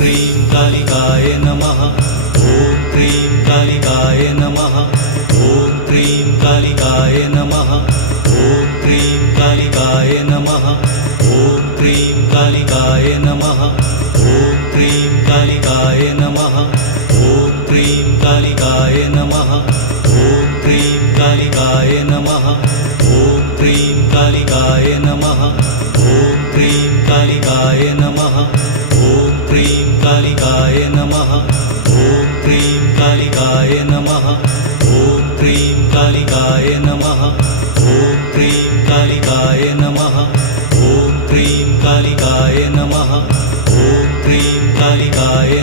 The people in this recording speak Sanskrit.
क्रीं कालिकाय नमः। ॐ क्रीं कालिकाय नमः। ॐ क्रीं कालिकाय नमः। ॐ क्रीं कालिकाय नमः। ॐ क्रीं कालिकाय नमः। ॐ क्रीं कालिकाय नमः। ॐ क्रीं कालिकाय नमः। ॐ क्रीं कालिकाय नमः। ॐ क्रीं कालिकाय नमः। ॐ क्रीं कालिकाय नमः। ॐ क्रीं कालिकाय नमः। ॐ क्रीं कालिकाय नमः। ॐ क्रीं कालिकाय नमः। ॐ क्रीं कालिकाय नमः। ॐ क्रीं कालिकाय नमः। ॐ क्रीं कालिकाय